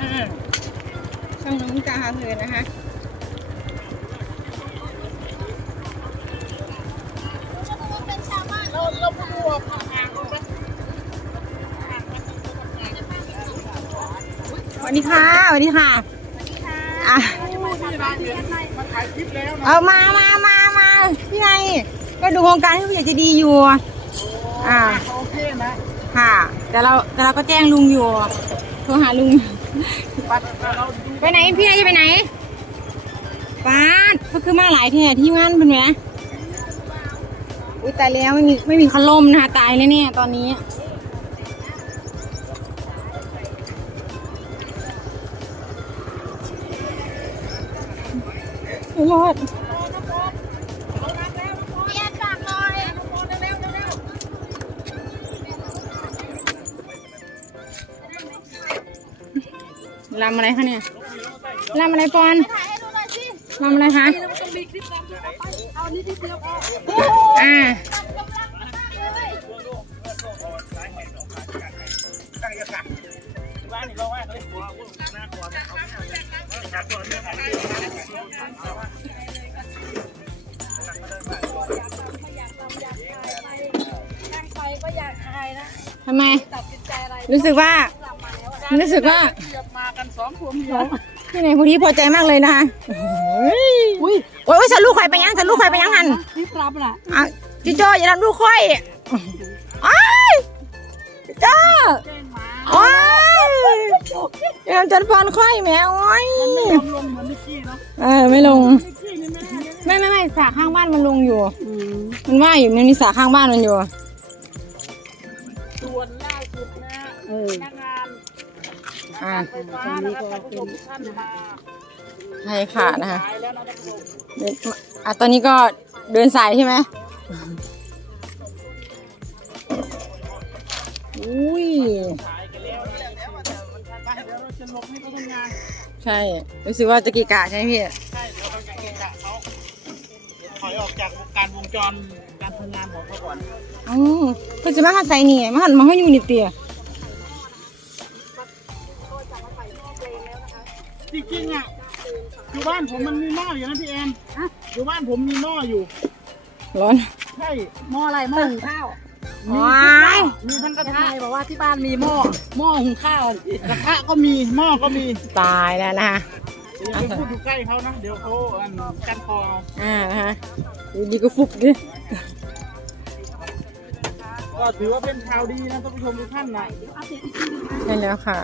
อ่าช่องน้องตาเพลินนะคะเราเราไปดูว่าห่างกันไหมสวัสดีค่ะสวัสดีค่ะอะมันถ่ายคลิปแล้วนะเอามามามามาพี่ไงก็ดูโครงการที่ผู้ใหญ่ใจะดีอยู่ อ่า โอเคนะค่ะ แต่เราแต่เราก็แจ้งลุงอยู่โทรหาลุงไปไหนพี่นายจะไปไหนป้าดก็คือมาหลายแท่ที่งานเป็นไงอุ้ยตายแล้วไม่มีไม่มีพัดลมนะคะตายเลยเนี่ยตอนนี้ไม่รอด ลำอะไรคะเนี่ยลำอะไรปอนถ่ายให้ดูหน่อยสิลำอะไรคะเอานี่ทีเดียวพออ่าตัดกำลังมากเลยบ้านนี่เราว่าเขาได้ตัวน่ากลัวไหมน่ากลัวเรื่องอะไรนั่งไปก็อยากถ่ายนะทำไมตัดสินใจอะไรรู้สึกว่ากลับมาแล้วอะรู้สึกว่าเทียบมา กันสองผัวเมียพี่ไหนคนนี้พอใจมากเลยนะคะอุ้ยโอ้ยฉันลูกใครไปยังฉันลูกใครไปยังหันรีบรับล่ะอะจิโจ้อย่าทำลูกค่อยอ้ายจิโจ้แจ้งมาโอ้ยอย่าทำจันฟันค่อยแมวโอ้ยไม่ยอมลงเหมือนนิกกี้เนาะเออไม่ลงนิกกี้นี่แม่ไม่ไม่ไม่สาข้างบ้านมันลงอยู่มันว่าอยู่มันมีสาข้างบ้านมันอยู่ส่วนล่าสุดนะพนักงาน อ่าไฟฟ้านะครับท่านผู้ชมทุกท่านมาใช่ค่ะนะคะขายแล้วนะท่านผู้ชมเดินอะตอนนี้ก็เดินสายใช่ไหมอุ้ยขายกันแล้วนะไปเดี๋ยวเราจะลงให้เขาทำงานใช่รู้สึกว่าจะกีกะใช่ไหมพี่ ใช่เดี๋ยวเราจะเกะกะเขาถอยออกจากการวงจรการทำงานของเขาก่อนอ๋อเพิ่นจะมาหัดใส่นี่มาหัดมาให้อยู่นี่เตีย จริงๆอะอยู่บ้านผมมันมีหม้ออยู่นะพี่แอนอยู่บ้านผมมีหม้ออยู่ ร้อน ใช่หม้ออะไรหม้อหุงข้าวว้ายมีทั้งกระทำทะไมบอกว่าที่บ้านมีหม้อหม้อหุงข้าวกระทะก็มีหม้อก็มีตายแล้วนะคะอย่าไปพูดอยู่ใกล้เขานะเดี๋ยวเขาอันกันคอเอาอ่านะคะอยู่ดีก็ฟุบดิก็ถือว่าเป็นข่าวดีนะท่านผู้ชมทุกท่านนะ ใช่แล้วค่ะ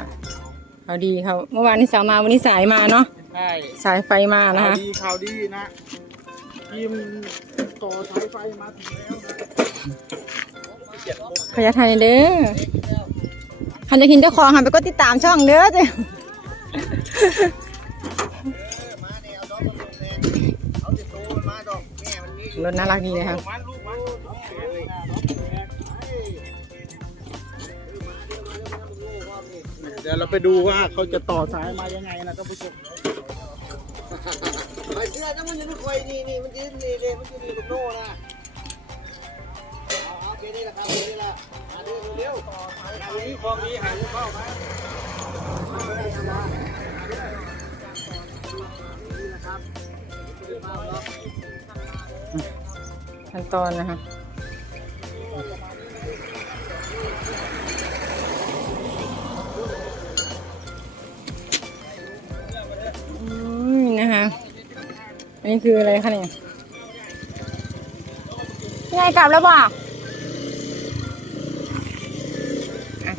เอาดีครับเมื่อวานนี้สาวมาวันนี้สายมาเนาะใช่สายไฟมานะข่าวคะดีข่าวดีนะทีมต่อสายไฟมาถึงแล้วนะขยันทานเด้อคันจะกินเจ้าของหันไปก็ติดตามช่องเด้อจ้ะรถน่ารักดีนะครับ มันลูกมัน ดี๋ยวเราไปดูว่าเขาจะต่อสายมายังไงนะท่านผู้ชมไปเสื้อถ้ามันจะไม่ค่อยนี่นี่มันจะนี่เลยมันจะนี่ลูกโน่นะเอาเอาแค่นี้แหละครับแค่นี้แหละมาเร็วต่อสายอันนี้ของดีหายเข้าไหมขั้นตอนนะคะ นนี้คืออะไรคะเนี่ยพี่นายกลับแล้วบ่ะอะ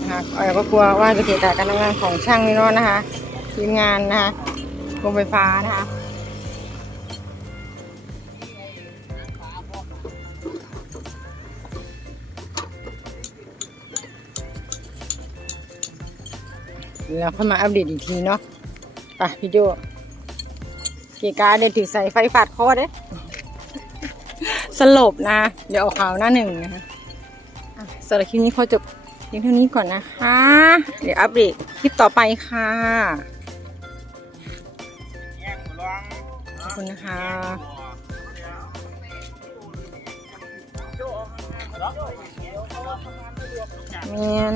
นะคะออยก็กลัวว่าจะเกิดจากการทำงานของช่างนี่เนาะนะคะทีมงานนะคะโรงไฟฟ้านะคะแล้วค่อยมาอัปเดตอีกทีเนาะไปพี่โจ เกีการดเดินถือใส่ไฟฟาดคอเด้สลบนะ เดี๋ยวออกข่าวหน้าหนึ่งนะคะสำหรับคลิปนี้ขอจบเพียงเท่านี้ก่อนนะคะ เดี๋ยวอัปเดตคลิปต่อไปค่ะขอบคุณนะคะเดี๋ยน